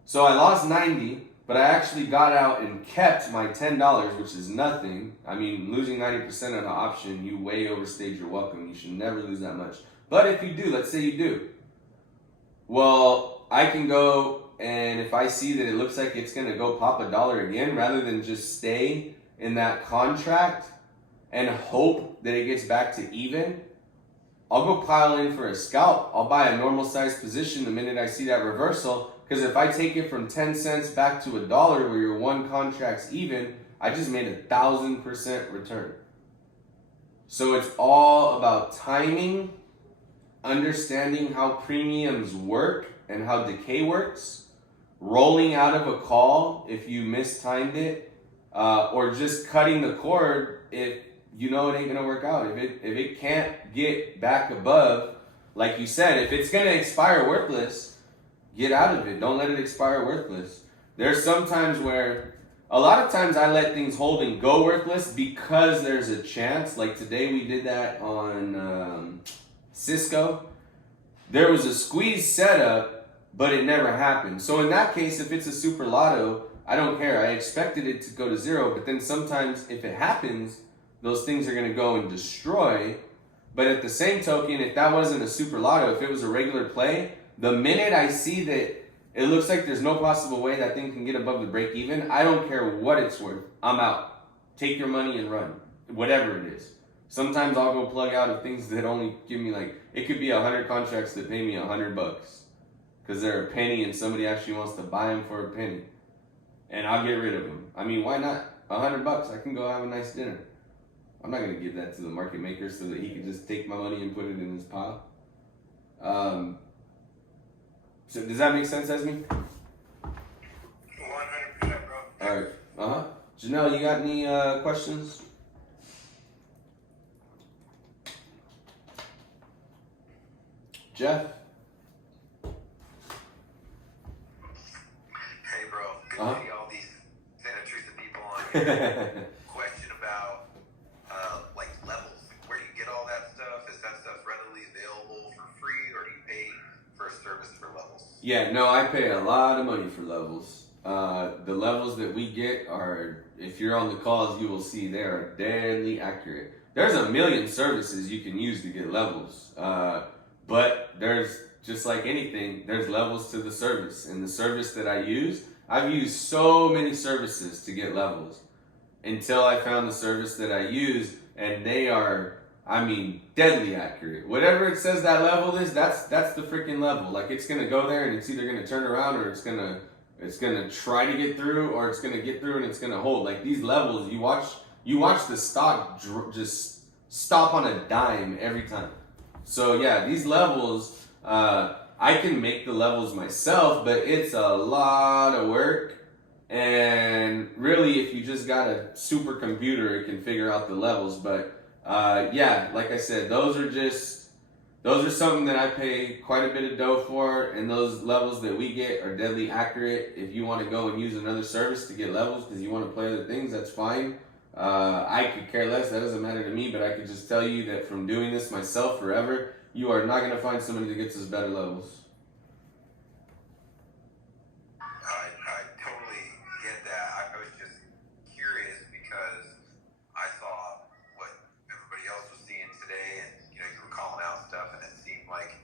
So I lost 90. But I actually got out and kept my $10, which is nothing. I mean, losing 90% on an option, you way overstayed your welcome. You should never lose that much. But if you do, let's say you do. Well, I can go, and if I see that it looks like it's going to go pop $1 again, rather than just stay in that contract and hope that it gets back to even, I'll go pile in for a scalp. I'll buy a normal size position the minute I see that reversal. Because if I take it from 10 cents back to $1 where your one contract's even, I just made 1,000% return. So it's all about timing, understanding how premiums work and how decay works, rolling out of a call if you mistimed it, or just cutting the cord if you know it ain't gonna work out. If it can't get back above, like you said, if it's gonna expire worthless, get out of it. Don't let it expire worthless. There's some times where, a lot of times I let things hold and go worthless because there's a chance. Like today we did that on Cisco. There was a squeeze setup, but it never happened. So in that case, if it's a super lotto, I don't care. I expected it to go to zero, but then sometimes if it happens, those things are going to go and destroy. But at the same token, if that wasn't a super lotto, if it was a regular play, the minute I see that it looks like there's no possible way that thing can get above the break even, I don't care what it's worth. I'm out. Take your money and run. Whatever it is. Sometimes I'll go plug out of things that only give me it could be 100 contracts that pay me $100 because they're a penny and somebody actually wants to buy them for a penny. And I'll get rid of them. I mean, why not? $100, I can go have a nice dinner. I'm not going to give that to the market maker so that he can just take my money and put it in his pile. So does that make sense, Esme? 100%, bro. Alright. Janelle, you got any questions? Jeff? Hey, bro. Good to see all these Santa people on here. Question about levels. Where do you get all that stuff? Is that stuff readily available for free, or do you pay for a service Yeah, no, I pay a lot of money for levels. The levels that we get are, if you're on the calls, you will see they are deadly accurate. There's a million services you can use to get levels, but there's just like anything, there's levels to the service. And the service that I use, I've used so many services to get levels until I found the service that I use, and they are, I mean, deadly accurate. Whatever it says that level is, that's the freaking level. Like, it's gonna go there and it's either gonna turn around or it's gonna try to get through, or it's gonna get through and it's gonna hold. Like, these levels, you watch the stock just stop on a dime every time. So yeah, these levels, I can make the levels myself, but it's a lot of work. And really, if you just got a supercomputer, it can figure out the levels. But yeah, like I said, those are something that I pay quite a bit of dough for, and those levels that we get are deadly accurate. If you want to go and use another service to get levels because you want to play other things, that's fine. I could care less. That doesn't matter to me. But I could just tell you that from doing this myself forever, you are not going to find somebody that gets us better levels. I totally get that. I was just curious because I saw what everybody else was seeing today, and you were calling out stuff, and it seemed like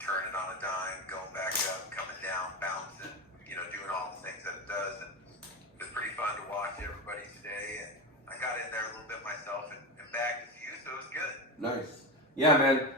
turning on a dime, going back up, coming down, bouncing, doing all the things that it does, and it was pretty fun to watch everybody today. And I got in there a little bit myself and bagged a few, so it was good. Nice. Yeah, man.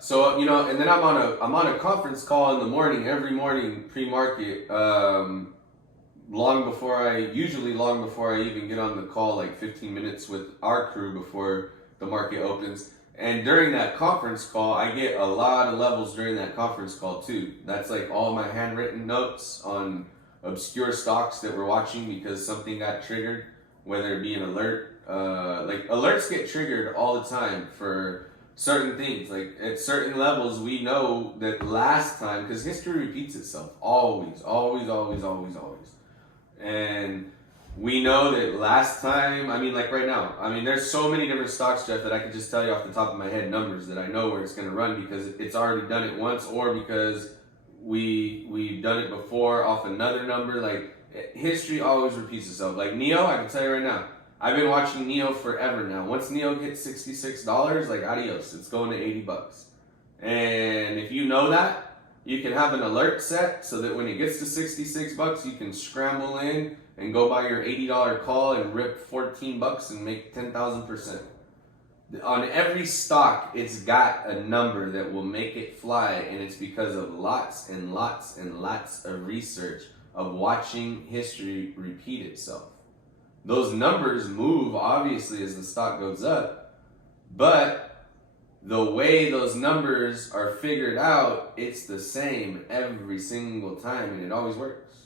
So and then I'm on a conference call in the morning every morning pre-market. Long before I even get on the call, like 15 minutes with our crew before the market opens. And during that conference call, I get a lot of levels during that conference call too. That's like all my handwritten notes on obscure stocks that we're watching because something got triggered, whether it be an alert. Like alerts get triggered all the time for certain things. Like at certain levels, we know that last time, because history repeats itself always. And we know that last time, I mean, like right now, I mean, there's so many different stocks, Jeff, that I could just tell you off the top of my head numbers that I know where it's going to run because it's already done it once, or because we've done it before off another number. Like history always repeats itself. Like NEO, I can tell you right now, I've been watching NEO forever now. Once NEO hits $66, like adios, it's going to $80. And if you know that, you can have an alert set so that when it gets to $66, you can scramble in and go buy your $80 call and rip $14 and make 10,000%. On every stock, it's got a number that will make it fly, and it's because of lots and lots and lots of research of watching history repeat itself. Those numbers move, obviously, as the stock goes up, but the way those numbers are figured out, it's the same every single time, and it always works.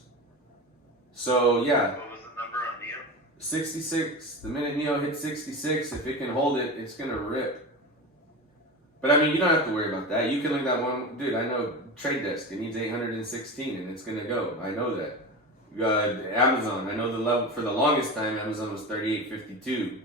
So, yeah. What was the number on NEO? 66. The minute NEO hits 66, if it can hold it, it's going to rip. But, I mean, you don't have to worry about that. You can look at that one. Dude, I know Trade Desk. It needs 816, and it's going to go. I know that. Amazon, I know the level for the longest time Amazon was 38.52.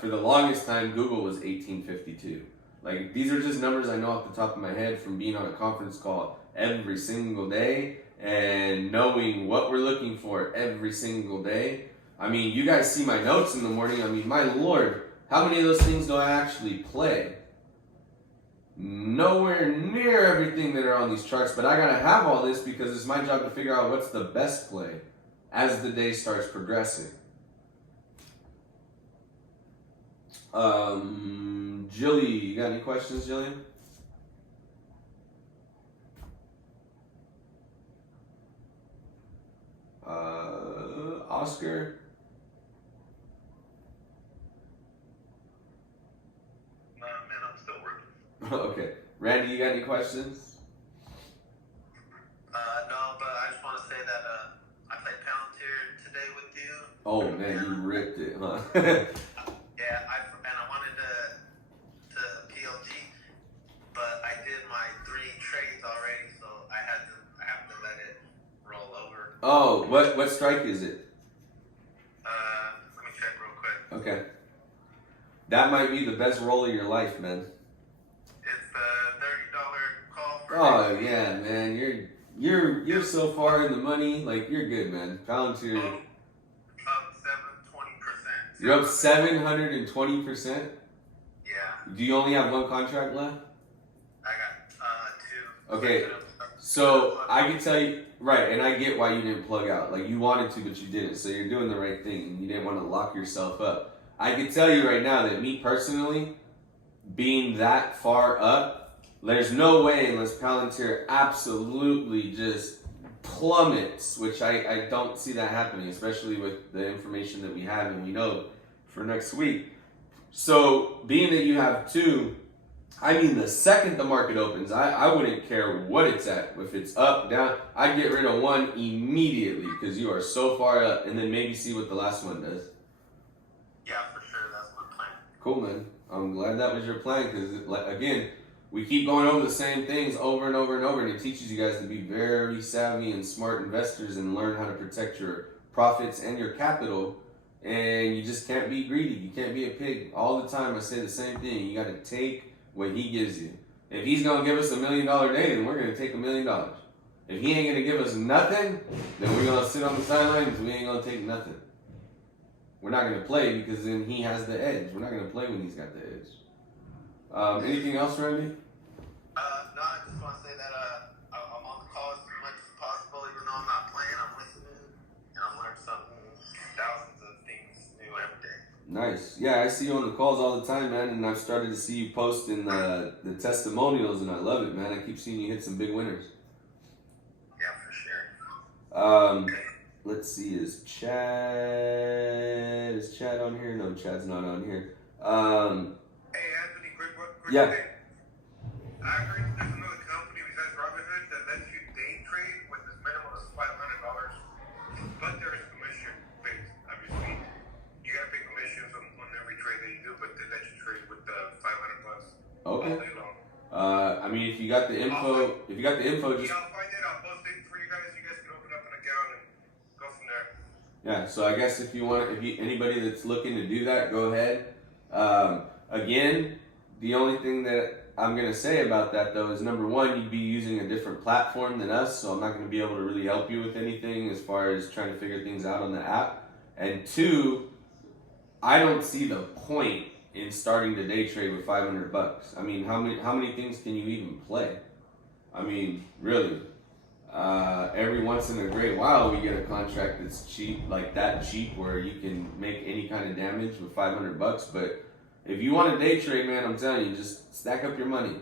For the longest time Google was 18.52. Like these are just numbers I know off the top of my head from being on a conference call every single day and knowing what we're looking for every single day. I mean, you guys see my notes in the morning. I mean, my lord, how many of those things do I actually play? Nowhere near everything that are on these charts, but I gotta have all this because it's my job to figure out what's the best play as the day starts progressing. Jilly, you got any questions, Jillian? Oscar? Nah, man, I'm still working. Okay. Randy, you got any questions? No, but I just want to say that I played Palantir today with you. Oh man, you ripped it, huh? Yeah, I wanted to PLG, but I did my 3 trades already, so I have to let it roll over. Oh, what strike is it? Let me check real quick. Okay. That might be the best roll of your life, man. It's the $30 call for Oh yeah, man, you're so far in the money. Like you're good, man. Palantir, Up 720%. you're up 720%. Yeah, Do you only have one contract left? I got 2. Okay, so I can tell you, right, and I get why you didn't plug out. Like you wanted to, but you didn't. So you're doing the right thing, and you didn't want to lock yourself up. I can tell you right now that me personally, being that far up, there's no way unless Palantir absolutely just plummets, which I don't see that happening, especially with the information that we have and we know for next week. So being that you have 2, I mean, the second the market opens, I wouldn't care what it's at. If it's up, down, I'd get rid of 1 immediately because you are so far up, and then maybe see what the last one does. Yeah, for sure. That's my plan. Cool, man. I'm glad that was your plan because, like, again, we keep going over the same things over and over and over, and it teaches you guys to be very savvy and smart investors and learn how to protect your profits and your capital. And you just can't be greedy. You can't be a pig. All the time I say the same thing. You got to take what he gives you. If he's going to give us $1 million day, then we're going to take $1 million. If he ain't going to give us nothing, then we're going to sit on the sidelines. We ain't going to take nothing. We're not going to play because then he has the edge. We're not going to play when he's got the edge. Anything else, Randy? No, I just want to say that I'm on the call as much as possible, even though I'm not playing. I'm listening, and I'm learning something, thousands of things new every day. Nice. Yeah, I see you on the calls all the time, man, and I've started to see you post in the testimonials, and I love it, man. I keep seeing you hit some big winners. Yeah, for sure. Let's see, is Chad on here? No, Chad's not on here. Hey, Anthony, quick Yeah. thing. I heard there's another company besides Robinhood that lets you day trade with as minimum as $500, but there is commission based. Obviously, you gotta pay commissions on every trade that you do, but they let you trade with the $500 all Okay. day long. I mean, if you got the info, just Yeah, I'll find it. I'll post it for you guys. You guys can open up an account and go from there. yeah. So I guess if anybody that's looking to do that, go ahead. Again, the only thing that I'm gonna say about that though is number one, you'd be using a different platform than us, so I'm not gonna be able to really help you with anything as far as trying to figure things out on the app. And 2, I don't see the point in starting to day trade with $500. I mean, how many things can you even play? I mean, really. Every once in a great while, we get a contract that's cheap, like that cheap, where you can make any kind of damage with $500. But if you want to day trade, man, I'm telling you, just stack up your money.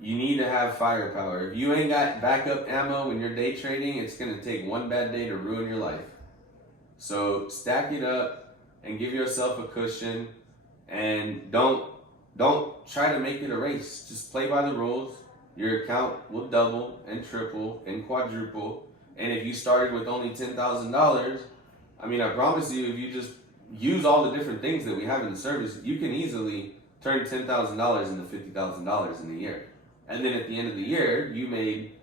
You need to have firepower. If you ain't got backup ammo when you're day trading, it's gonna take one bad day to ruin your life. So stack it up and give yourself a cushion, and don't try to make it a race. Just play by the rules. Your account will double and triple and quadruple. And if you started with only $10,000, I mean, I promise you, if you just use all the different things that we have in the service, you can easily turn $10,000 into $50,000 in a year. And then at the end of the year, you made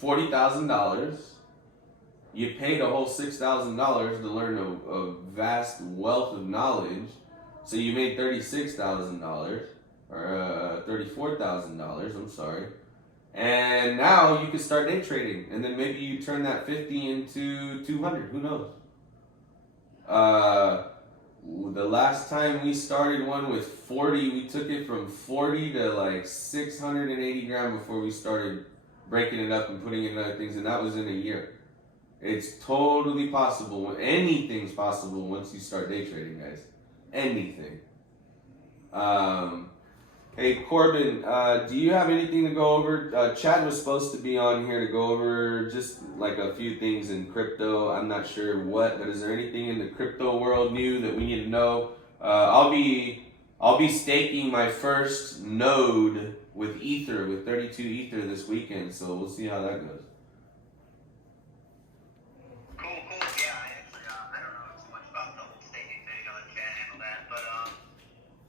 $40,000. You paid a whole $6,000 to learn a vast wealth of knowledge. So you made $36,000 or $34,000. I'm sorry. And now you can start day trading, and then maybe you turn that 50 into 200. Who knows? The last time we started one with 40, we took it from 40 to like 680 grand before we started breaking it up and putting in other things, and that was in a year. It's totally possible. Anything's possible once you start day trading, guys. Anything. Hey, Corbin, do you have anything to go over? Chad was supposed to be on here to go over just like a few things in crypto. I'm not sure what, but is there anything in the crypto world new that we need to know? I'll be staking my first node with Ether, with 32 Ether this weekend, so we'll see how that goes. Cool. Yeah, I don't know too much about the whole staking thing. I'll let Chad handle that. But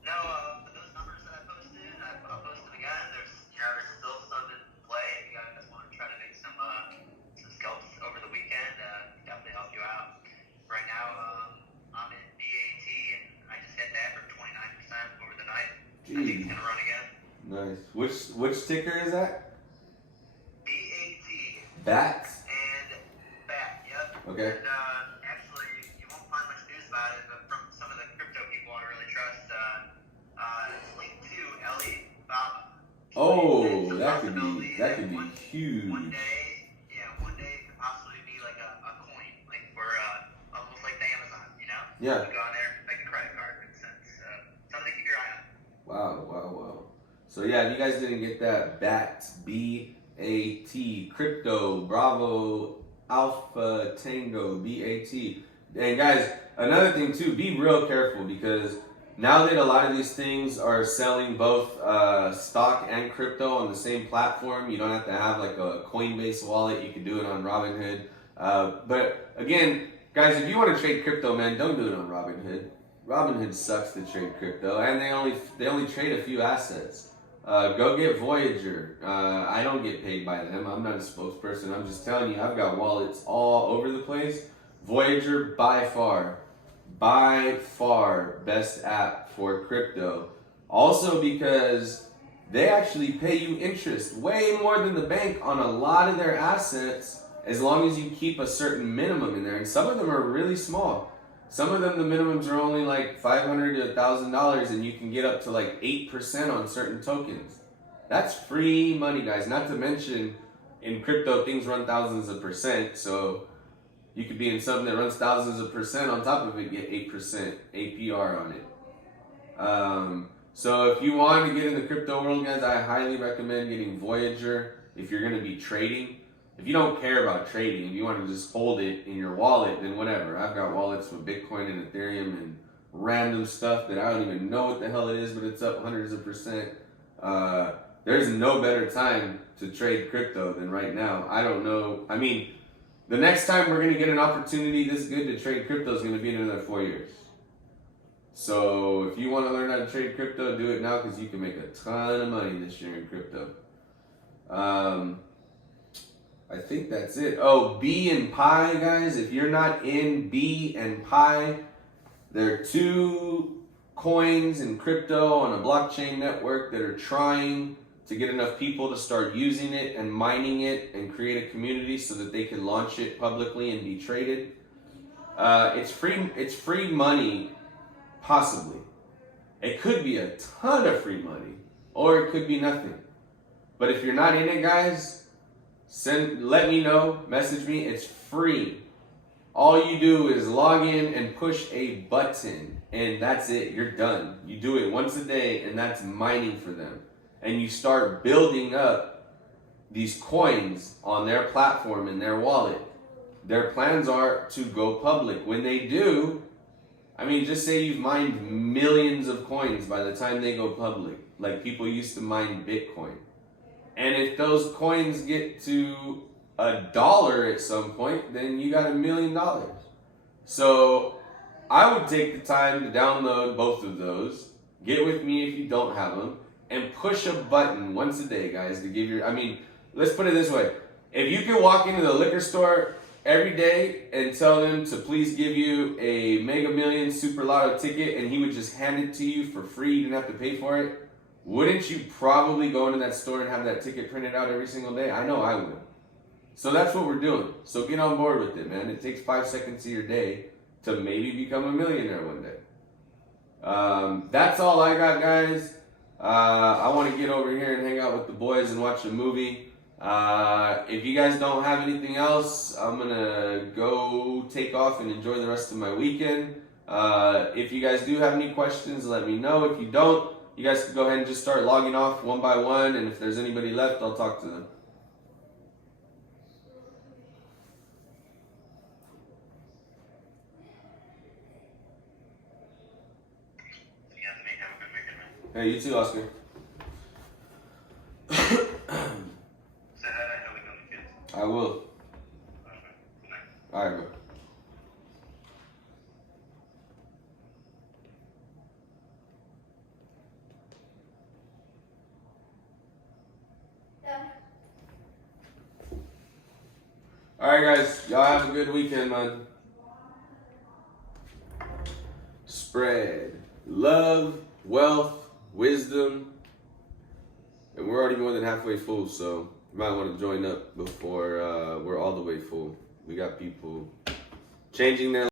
no, those numbers that I posted, I'll post them again. There's still some in play. If you guys want to try to make some scalps over the weekend, definitely help you out. Right now, I'm in BAT, and I just hit that for 29% over the night. I think it's gonna run again. Nice. Which ticker is that? Bat? And Bat, yep. Okay. And actually, you won't find much news about it, but from some of the crypto people I really trust, it's linked to Alibaba. Oh, It's a that could possibility be one huge. day, one day it could possibly be like a coin, like for almost like the Amazon, you know? Yeah. You go on there, make a credit card, in a sense. Something to keep your eye on. Wow. So yeah, if you guys didn't get that, BAT, B-A-T, Crypto, Bravo, Alpha, Tango, B-A-T. And guys, another thing too, be real careful because now that a lot of these things are selling both stock and crypto on the same platform, you don't have to have like a Coinbase wallet. You can do it on Robinhood. But again, guys, if you want to trade crypto, man, don't do it on Robinhood. Robinhood sucks to trade crypto, and they only trade a few assets. Go get Voyager. I don't get paid by them. I'm not a spokesperson. I'm just telling you, I've got wallets all over the place. Voyager, by far best app for crypto. Also because they actually pay you interest way more than the bank on a lot of their assets as long as you keep a certain minimum in there. And some of them are really small. Some of them, the minimums are only like $500 to $1,000 and you can get up to like 8% on certain tokens. That's free money, guys. Not to mention in crypto, things run thousands of percent. So you could be in something that runs thousands of percent on top of it, get 8% APR on it. So if you want to get in the crypto world, guys, I highly recommend getting Voyager if you're going to be trading. If you don't care about trading, if you want to just hold it in your wallet, then whatever. I've got wallets with Bitcoin and Ethereum and random stuff that I don't even know what the hell it is, but it's up hundreds of percent. There's no better time to trade crypto than right now. I don't know. I mean, the next time we're going to get an opportunity this good to trade crypto is going to be in another 4 years. So if you want to learn how to trade crypto, do it now because you can make a ton of money this year in crypto. I think that's it. Oh, B and Pi, guys. If you're not in B and Pi, they're two coins in crypto on a blockchain network that are trying to get enough people to start using it and mining it and create a community so that they can launch it publicly and be traded. It's free money, possibly. It could be a ton of free money, or it could be nothing. But if you're not in it, guys, let me know, message me. It's free. All you do is log in and push a button, and that's it. You're done. You do it once a day, and that's mining for them. And you start building up these coins on their platform in their wallet. Their plans are to go public. When they do, I mean, just say you've mined millions of coins by the time they go public, like people used to mine Bitcoin. And if those coins get to $1 at some point, then you got $1 million. So I would take the time to download both of those. Get with me if you don't have them. And push a button once a day, guys, to give let's put it this way. If you could walk into the liquor store every day and tell them to please give you a Mega Millions Super Lotto ticket and he would just hand it to you for free, you didn't have to pay for it, wouldn't you probably go into that store and have that ticket printed out every single day? I know I would. So that's what we're doing. So get on board with it, man. It takes 5 seconds of your day to maybe become a millionaire one day. That's all I got, guys. I want to get over here and hang out with the boys and watch a movie. If you guys don't have anything else, I'm going to go take off and enjoy the rest of my weekend. If you guys do have any questions, let me know. If you don't, you guys can go ahead and just start logging off one by one, and if there's anybody left, I'll talk to them. Hey, you too, Oscar. Say hi to Ellie and the kids. I will. Good night. All right, bro. All right, guys. Y'all have a good weekend, man. Spread love, wealth, wisdom, and we're already more than halfway full, so You might want to join up before we're all the way full. We got people changing their